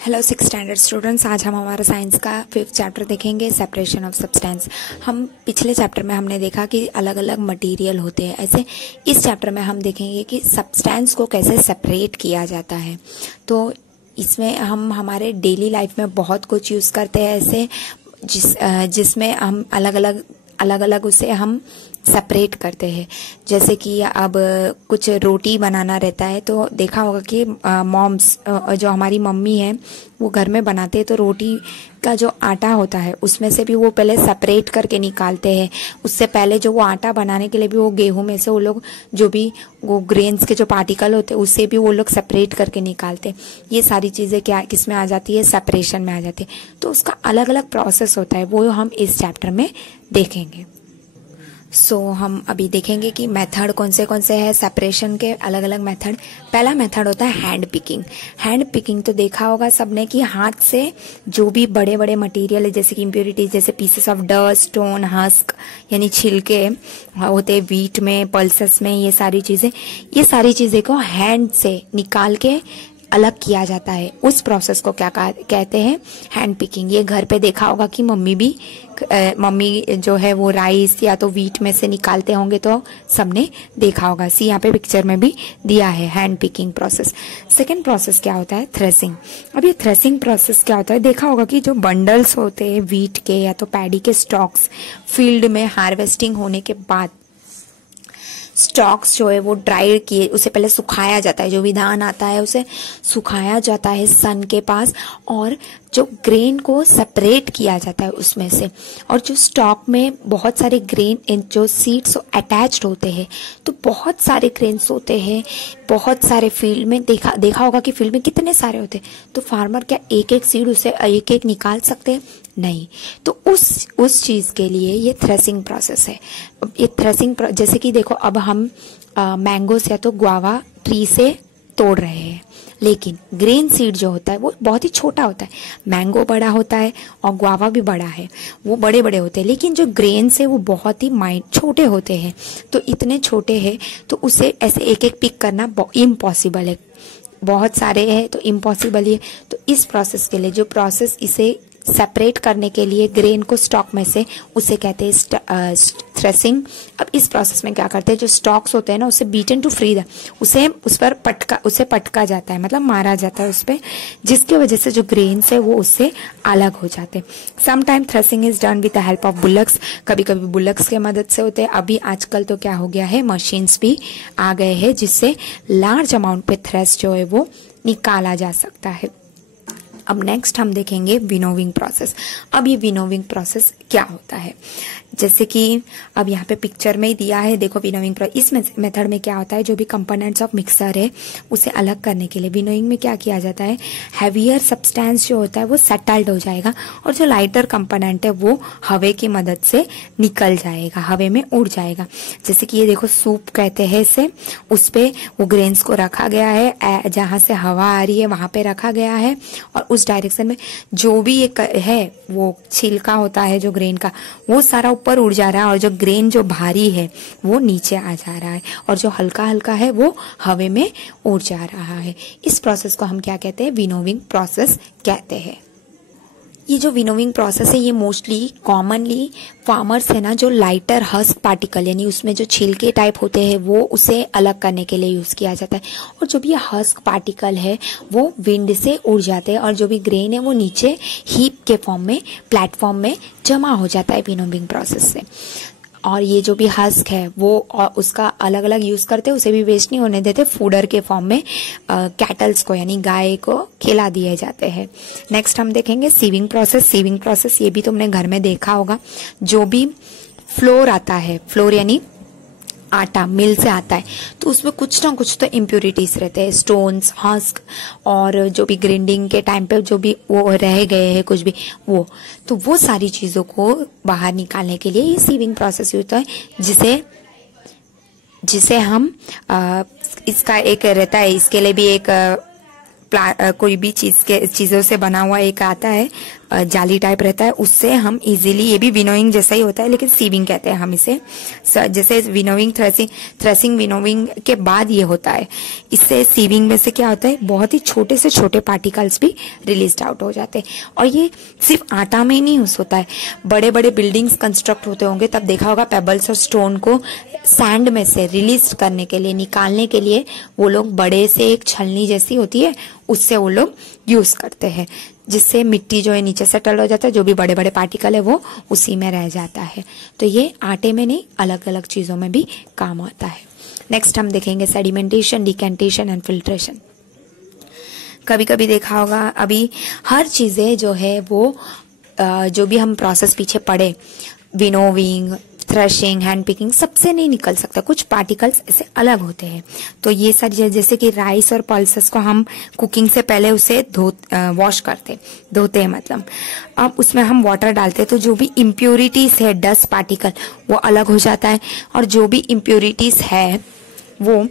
Hello 6 standard students, आज हम हमारा साइंस का 5th चैप्टर देखेंगे, सेपरेशन ऑफ सब्सटेंस। हम पिछले चैप्टर में हमने देखा कि अलग अलग मटेरियल होते हैं, ऐसे इस चैप्टर में हम देखेंगे कि सब्सटेंस को कैसे सेपरेट किया जाता है। तो इसमें हम हमारे डेली लाइफ में बहुत कुछ यूज़ करते हैं ऐसे जिसमें हम अलग अलग उसे हम सेपरेट करते हैं। जैसे कि अब कुछ रोटी बनाना रहता है तो देखा होगा कि मॉम्स जो हमारी मम्मी है वो घर में बनाते हैं तो रोटी का जो आटा होता है उसमें से भी वो पहले सेपरेट करके निकालते हैं। उससे पहले जो वो आटा बनाने के लिए भी वो गेहूं में से वो लोग जो भी वो ग्रेन्स के जो पार्टिकल होते हैं उससे भी वो लोग सेपरेट करके निकालते हैं। ये सारी चीज़ें क्या किस में आ जाती है, सेपरेशन में आ जाती है। तो उसका अलग अलग प्रोसेस होता है, वो हम इस चैप्टर में देखेंगे। हम अभी देखेंगे कि मेथड कौन से हैं सेपरेशन के, अलग अलग मेथड। पहला मेथड होता है हैंड पिकिंग। हैंड पिकिंग तो देखा होगा सबने कि हाथ से जो भी बड़े बड़े मटेरियल है जैसे कि इम्प्योरिटीज, जैसे pieces of dust, stone, husk यानी छिलके होते हैं वीट में, पल्सेस में, ये सारी चीज़ें को हैंड से निकाल के अलग किया जाता है। उस प्रोसेस को क्या कहते हैं, हैंड पिकिंग। ये घर पे देखा होगा कि मम्मी जो है वो राइस या तो वीट में से निकालते होंगे, तो सबने देखा होगा। यहाँ पे पिक्चर में भी दिया है hand picking process. Second process क्या होता है, थ्रेसिंग। अब ये थ्रेसिंग प्रोसेस क्या होता है, देखा होगा कि जो बंडल्स होते हैं वीट के या तो पैडी के स्टॉक्स, फील्ड में हार्वेस्टिंग होने के बाद स्टॉक्स जो है वो ड्राई किए, उसे पहले सुखाया जाता है। जो विधान आता है उसे सुखाया जाता है सन के पास, और जो ग्रेन को सेपरेट किया जाता है उसमें से। और जो स्टॉक में बहुत सारे ग्रेन जो सीड्स अटैच्ड होते हैं, तो बहुत सारे ग्रेन्स होते हैं, बहुत सारे फील्ड में देखा होगा कि फील्ड में कितने सारे होते हैं। तो फार्मर क्या एक एक सीड उसे एक एक निकाल सकते हैं? नहीं। तो उस चीज़ के लिए ये थ्रेसिंग प्रोसेस है। ये थ्रेसिंग जैसे कि देखो, अब हम मैंगोस या तो गुआवा ट्री से तोड़ रहे हैं, लेकिन ग्रेन सीड जो होता है वो बहुत ही छोटा होता है। मैंगो बड़ा होता है और गुआवा भी बड़ा है, वो बड़े बड़े होते हैं, लेकिन जो ग्रेन है वो बहुत ही छोटे होते हैं। तो इतने छोटे हैं तो उसे ऐसे एक एक पिक करना इम्पॉसिबल है। बहुत सारे हैं तो इम्पॉसिबल ही है। तो इस प्रोसेस के लिए जो प्रोसेस इसे सेपरेट करने के लिए ग्रेन को स्टॉक में से, उसे कहते हैं थ्रेसिंग। अब इस प्रोसेस में क्या करते हैं, जो स्टॉक्स होते हैं ना उसे बीटन टू फ्री उसे पटका जाता है, मतलब मारा जाता है उस पर, जिसकी वजह से जो ग्रेन्स है वो उससे अलग हो जाते हैं। Sometime threshing is done with the help of bullocks. कभी कभी बुलक्स के मदद से होते हैं। अभी आजकल तो क्या हो गया है, मशीन्स भी आ गए हैं जिससे लार्ज अमाउंट पे थ्रेस जो है वो निकाला जा सकता है। अब नेक्स्ट हम देखेंगे विनोविंग प्रोसेस। अब ये विनोविंग प्रोसेस क्या होता है, जैसे कि अब यहाँ पे पिक्चर में ही दिया है, देखो विनोविंग प्रोसेस। इस मेथड में क्या होता है, जो भी कंपोनेंट्स ऑफ मिक्सर है उसे अलग करने के लिए विनोइंग में क्या किया जाता है, हैवियर सब्सटेंस जो होता है वो सेटल्ड हो जाएगा, और जो लाइटर कंपोनेंट है वो हवा की मदद से निकल जाएगा, हवा में उड़ जाएगा। जैसे कि ये देखो सूप कहते हैं इसे, उस पे वो ग्रेन्स को रखा गया है, जहाँ से हवा आ रही है वहां पे रखा गया है, और उस डायरेक्शन में जो भी एक है वो छिलका होता है जो ग्रेन का, वो सारा ऊपर उड़ जा रहा है, और जो ग्रेन जो भारी है वो नीचे आ जा रहा है, और जो हल्का हल्का है वो हवा में उड़ जा रहा है। इस प्रोसेस को हम क्या कहते हैं, विनोविंग प्रोसेस कहते हैं। ये जो विनोविंग प्रोसेस है ये मोस्टली कॉमनली फार्मर्स है ना, जो लाइटर हस्क पार्टिकल यानी उसमें जो छिलके टाइप होते हैं वो उसे अलग करने के लिए यूज किया जाता है। और जो भी ये हस्क पार्टिकल है वो विंड से उड़ जाते हैं, और जो भी ग्रेन है वो नीचे हीप के फॉर्म में, प्लेटफॉर्म में जमा हो जाता है विनोविंग प्रोसेस से। और ये जो भी हस्क है वो उसका अलग अलग यूज करते हैं, उसे भी वेस्ट नहीं होने देते, फूडर के फॉर्म में कैटल्स को यानी गाय को खिला दिए जाते हैं। नेक्स्ट हम देखेंगे सीविंग प्रोसेस। सीविंग प्रोसेस ये भी तुमने घर में देखा होगा। जो भी फ्लोर आता है, फ्लोर यानी आटा मिल से आता है, तो उसमें कुछ ना कुछ तो इम्प्योरिटीज रहते हैं, स्टोन्स, हस्क, और जो भी ग्राइंडिंग के टाइम पे जो भी वो रह गए हैं कुछ भी वो सारी चीजों को बाहर निकालने के लिए ये सीविंग प्रोसेस होता है, जिसे हम इसका एक रहता है, इसके लिए भी एक कोई भी चीजों से बना हुआ एक आता है जाली टाइप रहता है, उससे हम इजीली, ये भी विनोइंग जैसा ही होता है लेकिन सीविंग कहते हैं हम इसे, जैसे विनोइंग थ्रेसिंग विनोइंग के बाद ये होता है। इससे सीविंग में से क्या होता है, बहुत ही छोटे से छोटे पार्टिकल्स भी रिलीज आउट हो जाते हैं। और ये सिर्फ आटा में ही नहीं यूज होता है, बड़े बड़े बिल्डिंग्स कंस्ट्रक्ट होते होंगे तब देखा होगा पेबल्स और स्टोन को सैंड में से रिलीज करने के लिए, निकालने के लिए वो लोग बड़े से एक छलनी जैसी होती है उससे वो लोग यूज करते हैं, जिससे मिट्टी जो है नीचे सेटल हो जाता है, जो भी बड़े बड़े पार्टिकल है वो उसी में रह जाता है। तो ये आटे में नहीं, अलग अलग चीजों में भी काम आता है। नेक्स्ट हम देखेंगे सेडिमेंटेशन, डिकेंटेशन एंड फिल्ट्रेशन। कभी कभी देखा होगा, अभी हर चीजें जो है वो जो भी हम प्रोसेस पीछे पढ़े, विनोविंग, थ्रेशिंग, हैंड पिकिंग, सबसे नहीं निकल सकता, कुछ पार्टिकल्स ऐसे अलग होते हैं। तो ये सारी जैसे कि राइस और पल्सेस को हम कुकिंग से पहले उसे वॉश धोते हैं मतलब, अब उसमें हम वाटर डालते हैं तो जो भी इम्प्योरिटीज है, डस्ट पार्टिकल, वो अलग हो जाता है। और जो भी इम्प्योरिटीज है वो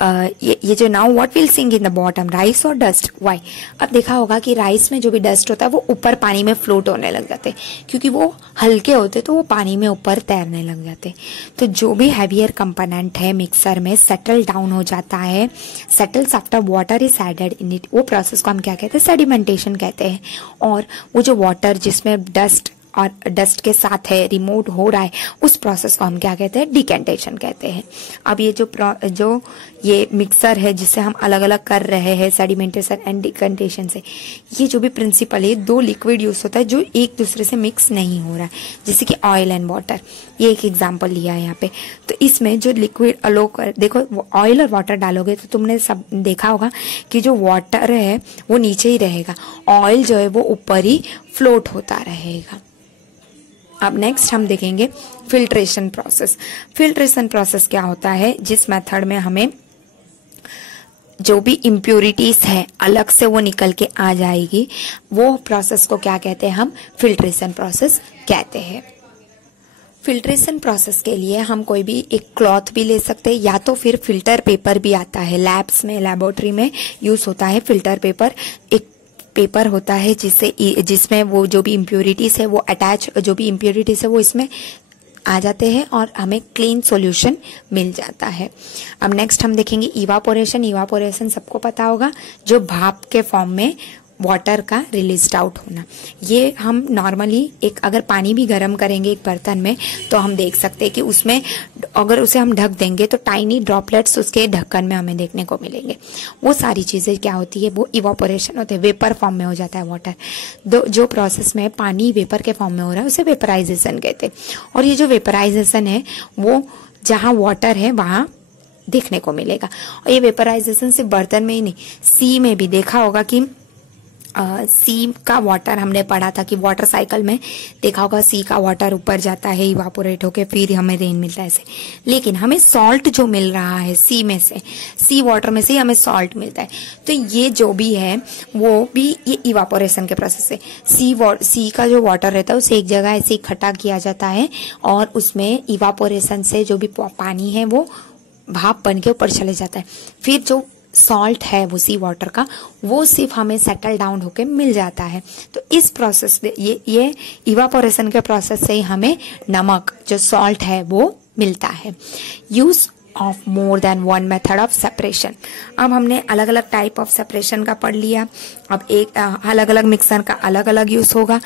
ये जो now what will sink in the bottom, rice और डस्ट, वाई। अब देखा होगा कि राइस में जो भी डस्ट होता है वो ऊपर पानी में फ्लोट होने लग जाते हैं, क्योंकि वो हल्के होते तो वो पानी में ऊपर तैरने लग जाते। तो जो भी हैवियर कंपोनेंट है मिक्सर में सेटल डाउन हो जाता है, settles after water is added in it, वो प्रोसेस को हम क्या कहते हैं, सेडिमेंटेशन कहते हैं। और वो जो वाटर जिसमें डस्ट और डस्ट के साथ है रिमूव हो रहा है, उस प्रोसेस को हम क्या कहते हैं, डिकेंटेशन कहते हैं। अब ये जो ये मिक्सर है जिससे हम अलग अलग कर रहे हैं सेडिमेंटेशन एंड डिकेंटेशन से, ये जो भी प्रिंसिपल है, दो लिक्विड यूज होता है जो एक दूसरे से मिक्स नहीं हो रहा है, जैसे कि ऑयल एंड वाटर, ये एक एग्जाम्पल लिया है यहाँ पे। तो इसमें जो लिक्विड अलो कर, देखो ऑयल और वाटर डालोगे तो तुमने सब देखा होगा कि जो वाटर है वो नीचे ही रहेगा, ऑयल जो है वो ऊपर ही फ्लोट होता रहेगा। अब नेक्स्ट हम देखेंगे फिल्ट्रेशन प्रोसेस। फिल्ट्रेशन प्रोसेस क्या होता है, जिस मेथड में हमें जो भी इम्प्योरिटीज है अलग से वो निकल के आ जाएगी, वो प्रोसेस को क्या कहते हैं, हम फिल्ट्रेशन प्रोसेस कहते हैं। फिल्ट्रेशन प्रोसेस के लिए हम कोई भी एक क्लॉथ भी ले सकते हैं, या तो फिर फिल्टर पेपर भी आता है, लैब्स में, लैबोरेटरी में यूज होता है फिल्टर पेपर। एक पेपर होता है जिसमें वो जो भी इम्प्योरिटीज है वो अटैच, जो भी इम्प्योरिटीज है वो इसमें आ जाते हैं और हमें क्लीन सॉल्यूशन मिल जाता है। अब नेक्स्ट हम देखेंगे इवापोरेशन। इवापोरेशन सबको पता होगा, जो भाप के फॉर्म में वाटर का रिलीज आउट होना। ये हम नॉर्मली एक अगर पानी भी गर्म करेंगे एक बर्तन में तो हम देख सकते हैं कि उसमें अगर उसे हम ढक देंगे तो टाइनी ड्रॉपलेट्स उसके ढक्कन में हमें देखने को मिलेंगे। वो सारी चीजें क्या होती है, वो इवापोरेशन होते हैं, वेपर फॉर्म में हो जाता है वाटर। जो प्रोसेस में पानी वेपर के फॉर्म में हो रहा है उसे वेपराइजेशन कहते हैं। और ये जो वेपराइजेशन है वो जहाँ वाटर है वहां देखने को मिलेगा। और ये वेपराइजेशन सिर्फ बर्तन में ही नहीं, सी में भी देखा होगा कि सी का वाटर हमने पढ़ा था कि वाटर साइकिल में देखा होगा, सी का वाटर ऊपर जाता है इवापोरेट होके, फिर हमें रेन मिलता है ऐसे। लेकिन हमें सॉल्ट जो मिल रहा है सी में से, सी वाटर में से हमें सॉल्ट मिलता है। तो ये जो भी है वो भी ये इवापोरेशन के प्रोसेस से, सी का जो वाटर रहता है उसे एक जगह ऐसे इकट्ठा किया जाता है और उसमें इवापोरेशन से जो भी पानी है वो भाप बन के ऊपर चले जाता है। फिर जो सॉल्ट है वो सी वाटर का, वो सिर्फ हमें सेटल डाउन होके मिल जाता है। तो इस प्रोसेस में ये इवापोरेशन के प्रोसेस से ही हमें नमक जो सॉल्ट है वो मिलता है। Use of more than one method of separation. अब हमने अलग अलग टाइप ऑफ सेपरेशन का पढ़ लिया। अब एक अलग अलग मिक्सर का अलग अलग यूज होगा,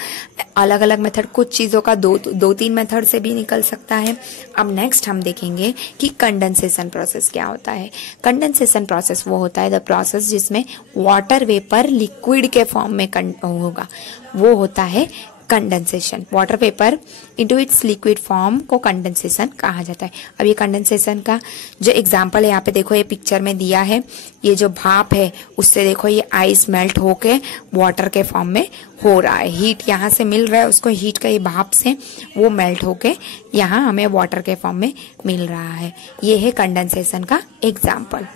अलग अलग मेथड, कुछ चीजों का दो तीन मेथड से भी निकल सकता है। अब नेक्स्ट हम देखेंगे कि कंडेंसेशन प्रोसेस क्या होता है। कंडेंसेशन प्रोसेस वो होता है द प्रोसेस जिसमें वाटर वेपर लिक्विड के फॉर्म में होगा, वो होता है condensation. Water vapour into its liquid form को कंडेंसेशन कहा जाता है। अब ये कंडेंसेशन का जो एग्जांपल है यहाँ पे देखो, ये पिक्चर में दिया है, ये जो भाप है उससे देखो ये आइस मेल्ट होके वाटर के फॉर्म में हो रहा है, हीट यहाँ से मिल रहा है उसको, हीट का ये भाप से वो मेल्ट होके यहाँ हमें वाटर के फॉर्म में मिल रहा है। ये है कंडेंसेशन का एग्जाम्पल।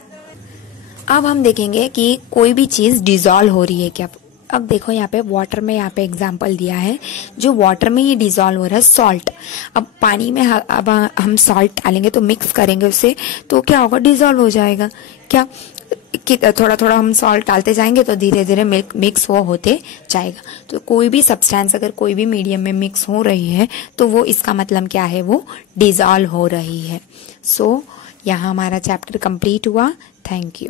अब हम देखेंगे कि कोई भी चीज डिजॉल्व हो रही है क्या। अब देखो यहाँ पे वाटर में, यहाँ पे एग्जांपल दिया है, जो वाटर में ये डिजॉल्व हो रहा है सॉल्ट। अब पानी में अब हम सॉल्ट डालेंगे तो मिक्स करेंगे उससे, तो क्या होगा, डिजॉल्व हो जाएगा। क्या कि थोड़ा थोड़ा हम सॉल्ट डालते जाएंगे तो धीरे धीरे मिक्स वो होते जाएगा। तो कोई भी सब्सटेंस अगर कोई भी मीडियम में मिक्स हो रही है तो वो इसका मतलब क्या है, वो डिजॉल्व हो रही है। सो यहाँ हमारा चैप्टर कंप्लीट हुआ। Thank you.